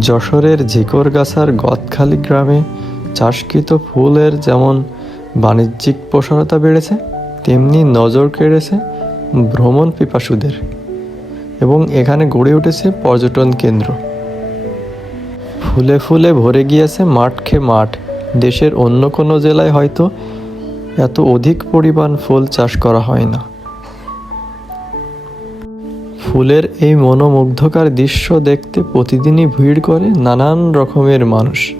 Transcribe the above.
যশোরের ঝিকরগাছার গদখালি গ্রামে চাষকৃত ফুলের যেমন বাণিজ্যিক প্রসারতা বেড়েছে, তেমনি নজর কেড়েছে ভ্রমণ পিপাসুদের এবং এখানে গড়ে উঠেছে পর্যটন কেন্দ্র। ফুলে ফুলে ভরে গিয়েছে মাঠকে মাঠ। দেশের অন্য কোনো জেলায় হয়তো এত অধিক পরিমাণ ফুল চাষ করা হয় না। ফুলের এই মনোমুগ্ধকর দৃশ্য দেখতে প্রতিদিনই ভিড় করে নানান রকমের মানুষ।